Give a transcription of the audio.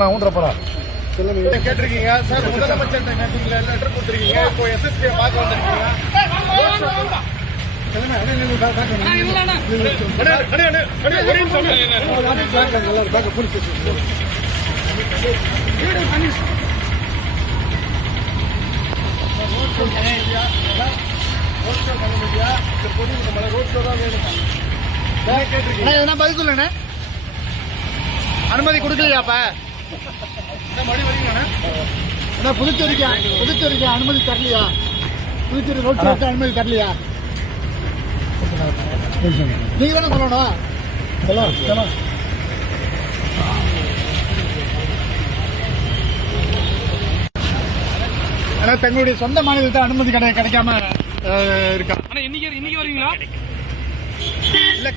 நான் ஊன்ற போறேன் கேட்டிருக்கீங்க சார், முதலமைச்சர் லெட்டர் கொடுத்துருக்கீங்க. இப்போ எஸ்எஸ்பி பார்க்க வந்திருக்கீங்க. பதில் சொல்லுங்க. அனுமதி கொடுக்கலையாப்ப புதுச்சேரிக்கு அனுமதி தரலையா? புதுச்சேரி ரோட் ஷோக்கு அனுமதி தரலையா? நீங்க தானே சொல்லணும். ஆனா தங்களுடைய சொந்த மாநிலத்தை அனுமதி கிடைக்காம இருக்கா? இன்னைக்கு வரீங்களா? இல்ல